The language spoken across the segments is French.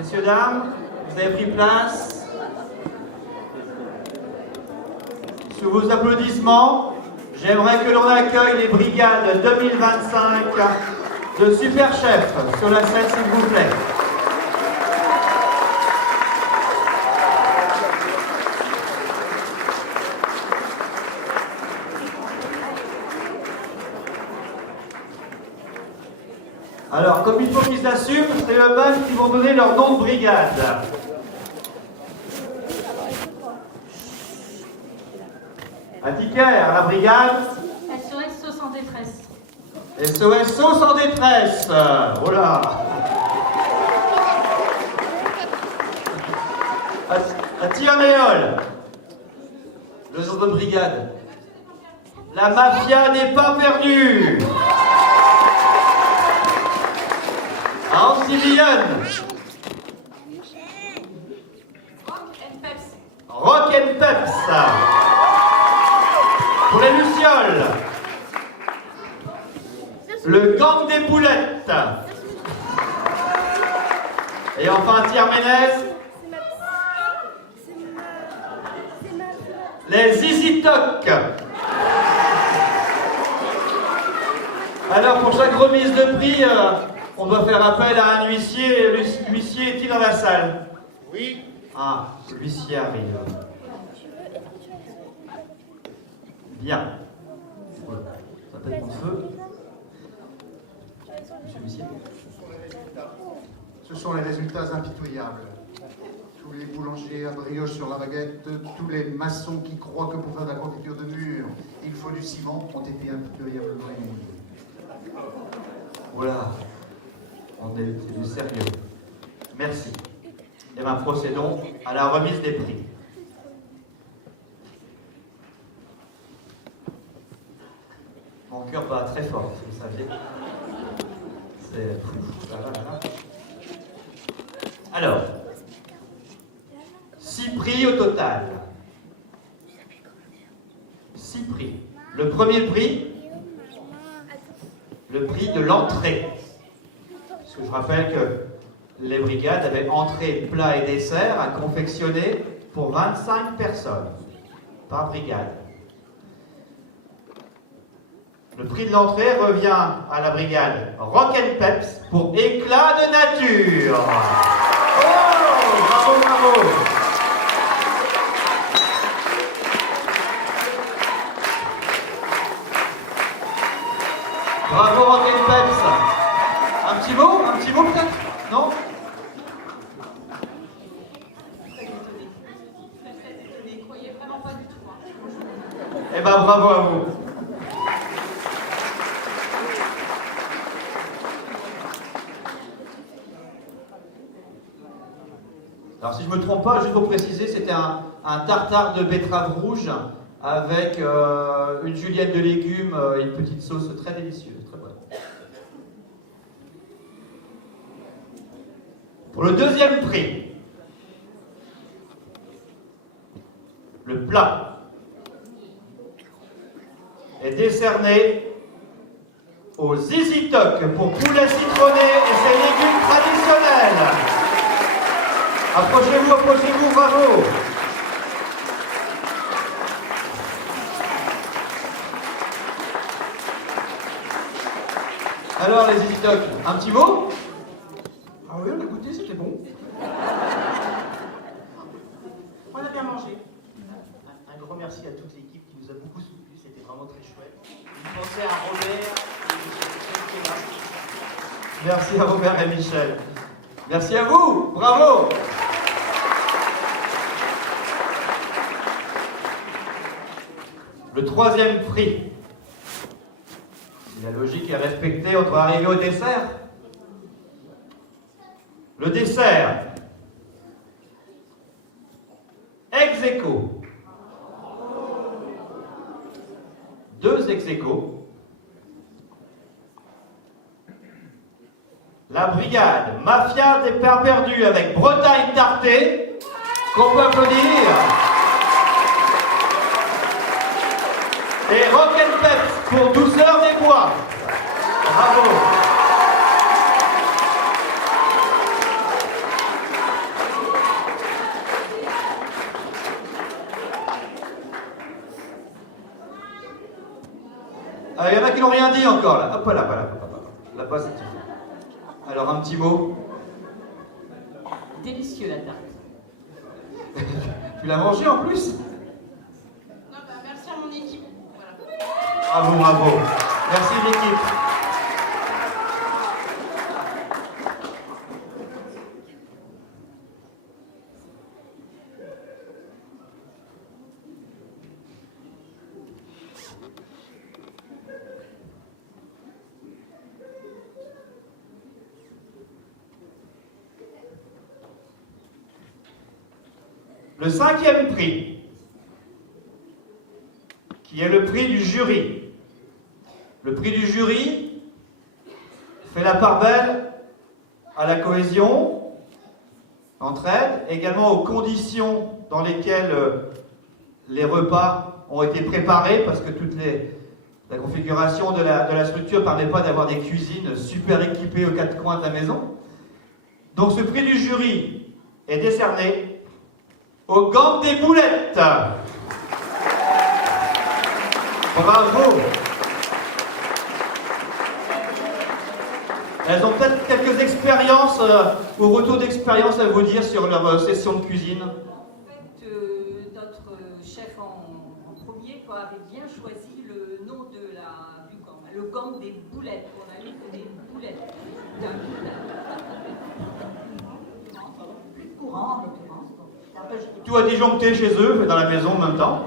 Messieurs, dames, vous avez pris place. Sous vos applaudissements, j'aimerais que l'on accueille les brigades 2025 de Super Chef sur la scène, s'il vous plaît. Alors, comme il faut qu'ils assument, c'est eux-mêmes qui vont donner leur nom de brigade. Antiquaire, la brigade SOS Sauce en détresse. SOS Sauce en détresse. Voilà. À Tiernéol, le nom de brigade. La mafia n'est pas perdue. À Antillion, Rock and Peps. Pour les Lucioles, le gang des poulettes. Et enfin Tierménez, les Zizi Toc. Alors pour chaque remise de prix, on doit faire appel à un huissier. L'huissier est-il dans la salle? Oui. Ah, l'huissier arrive. Bien. Voilà. Ça pète mon feu. Monsieur l'huissier. Ce sont les résultats impitoyables. Tous les boulangers à brioche sur la baguette, tous les maçons qui croient que pour faire de la confiture de mur, il faut du ciment, ont été impitoyablement éliminés. Voilà. C'est du sérieux. Merci. Et bien, procédons à la remise des prix. Mon cœur bat très fort, si vous saviez. C'est... Là. Alors, 6 prix au total. 6 prix. Le premier prix, le prix de l'entrée. Parce que je rappelle que les brigades avaient entrée, plat et dessert à confectionner pour 25 personnes par brigade. Le prix de l'entrée revient à la brigade Rock and Peps pour éclat de nature. Oh, bravo, bravo. Bravo Rock and Peps. Un petit mot peut-être? Non? Croyez vraiment pas du tout. Eh ben bravo à vous. Alors si je ne me trompe pas, juste pour préciser, c'était un tartare de betterave rouge avec une julienne de légumes et une petite sauce très délicieuse, très bonne. Pour le deuxième prix, le plat est décerné au Zizi Toc pour poulet citronné et ses légumes traditionnels. Approchez-vous, bravo. Alors les Zizi Toc, un petit mot? Ah oui, on a goûté, c'était bon. On a bien mangé. Un grand merci à toute l'équipe qui nous a beaucoup soutenus, c'était vraiment très chouette. Une pensée à Robert et Michel qui est là. Merci à Robert et Michel. Merci à vous, bravo. Le troisième prix. Si la logique est respectée, on doit arriver au dessert. Le dessert. Ex aequo. 2 ex aequo. La brigade Mafia des pains perdus avec Bretagne tartée, qu'on peut applaudir. Et Rock and Peps pour Douceur des Bois. Bravo. qui n'ont rien dit encore, là. Hop là, voilà. Là-bas, c'est tout. Alors, un petit mot. Délicieux la tarte. Tu l'as mangé en plus? Non, bah, merci à mon équipe. Voilà. Bravo. Merci l'équipe. Le 5e prix, qui est le prix du jury. Le prix du jury fait la part belle à la cohésion, l'entraide, également aux conditions dans lesquelles les repas ont été préparés, parce que la configuration de la structure ne permet pas d'avoir des cuisines super équipées aux quatre coins de la maison. Donc ce prix du jury est décerné aux Gangs des Boulettes. Bravo. Elles ont peut-être quelques expériences ou retours d'expérience à vous dire sur leur session de cuisine. En fait, notre chef en premier avait bien choisi le nom du gang, le gang des boulettes. On a mis que des boulettes. Courant, en l'occurrence. Tout a disjoncté chez eux, dans la maison en même temps.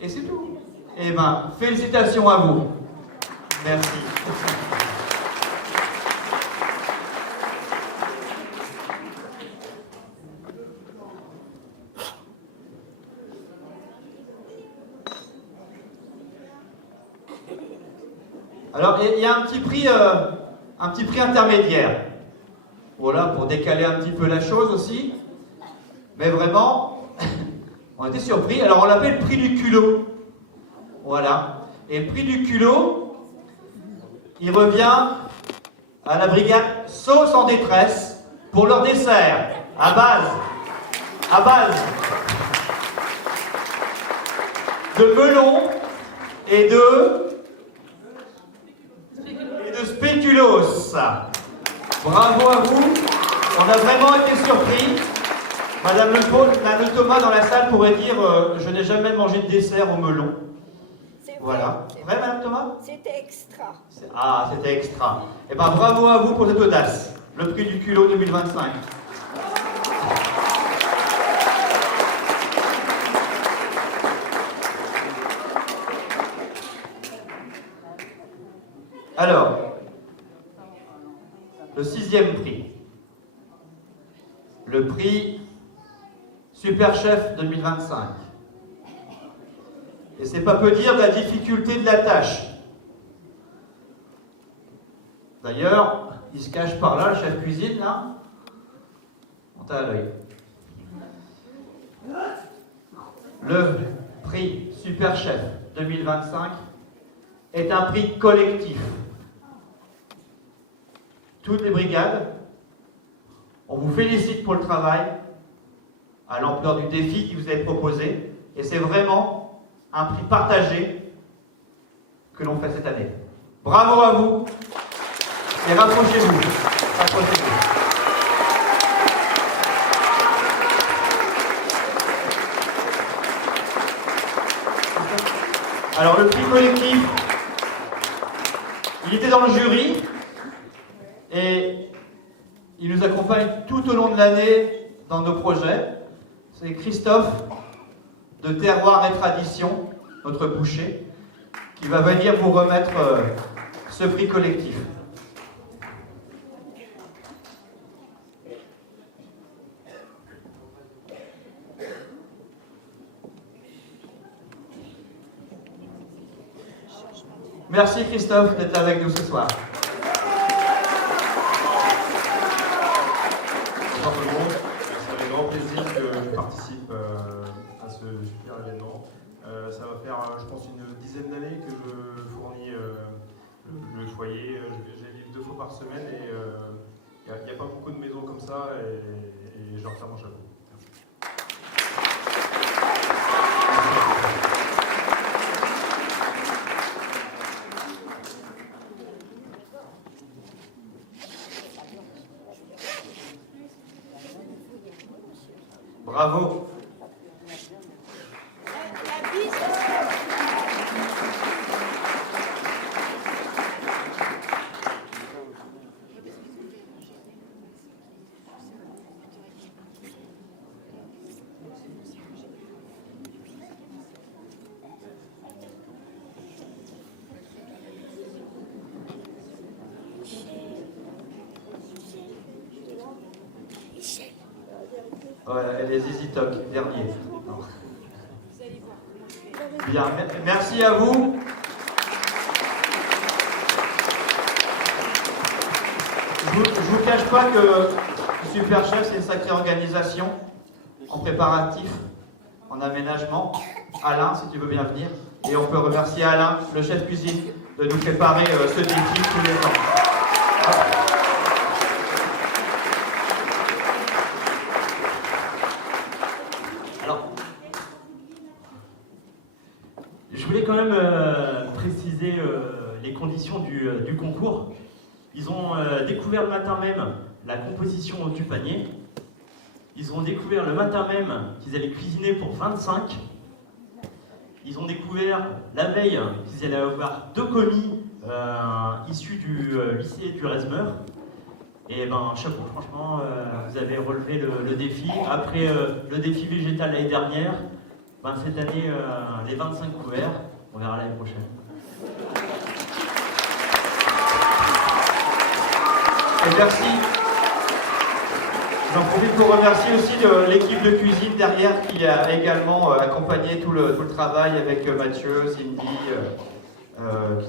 Et c'est tout. Eh bien, félicitations à vous. Merci. Alors, il y a un petit prix intermédiaire. Voilà, pour décaler un petit peu la chose aussi. Mais vraiment, on était surpris. Alors, on l'appelle le prix du culot. Voilà. Et le prix du culot, il revient à la brigade Sauce en détresse pour leur dessert, à base de melon et de spéculoos. Bravo à vous. On a vraiment été surpris. Madame Le Thomas dans la salle pourrait dire je n'ai jamais mangé de dessert au melon. Voilà. Vrai, Madame Thomas? C'était extra. Ah, c'était extra. Eh bien, bravo à vous pour cette audace. Le prix du culot 2025. Alors, le 6e prix. Le prix Super Chef 2025. Et c'est pas peu dire de la difficulté de la tâche. D'ailleurs, il se cache par là, le chef cuisine, là. On t'a à l'œil. Le prix Super Chef 2025 est un prix collectif. Toutes les brigades, on vous félicite pour le travail, à l'ampleur du défi qui vous est proposé, et c'est vraiment un prix partagé que l'on fait cette année. Bravo à vous, et rapprochez-vous. Alors le prix collectif, il était dans le jury, et il nous accompagne tout au long de l'année dans nos projets. C'est Christophe de Terroir et Tradition, notre boucher, qui va venir vous remettre ce prix collectif. Merci Christophe d'être avec nous ce soir. Bonsoir tout le monde, c'est avec grand plaisir que je participe à ce super événement. Ça va faire, je pense, une dizaine d'années que je fournis le foyer. J'y livre 2 fois par semaine et il n'y a pas beaucoup de maisons comme ça et je leur tire mon chapeau. Merci. Bravo. Voilà, et les Easy Talk, dernier. Non. Bien, merci à vous. Je vous cache pas que Super Chef, c'est une sacrée organisation en préparatif, en aménagement. Alain, si tu veux bien venir. Et on peut remercier Alain, le chef cuisine, de nous préparer ce défi tous les ans. Je voulais quand même préciser les conditions du concours. Ils ont découvert le matin même la composition du panier. Ils ont découvert le matin même qu'ils allaient cuisiner pour 25. Ils ont découvert la veille qu'ils allaient avoir 2 commis issus du lycée du Resmer. Et ben chapeau, franchement, vous avez relevé le défi. Après le défi végétal l'année dernière, ben, cette année, les 25 couverts, on verra l'année prochaine. Et merci. J'en profite pour remercier aussi l'équipe de cuisine derrière qui a également accompagné tout le travail avec Mathieu, Cindy, qui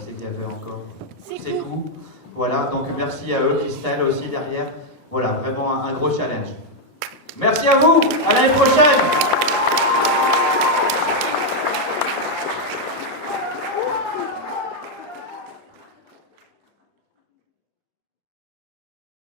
c'est qu'il y avait encore C'est tout. Voilà, donc merci à eux, Christelle aussi derrière. Voilà, vraiment un gros challenge. Merci à vous, à l'année prochaine.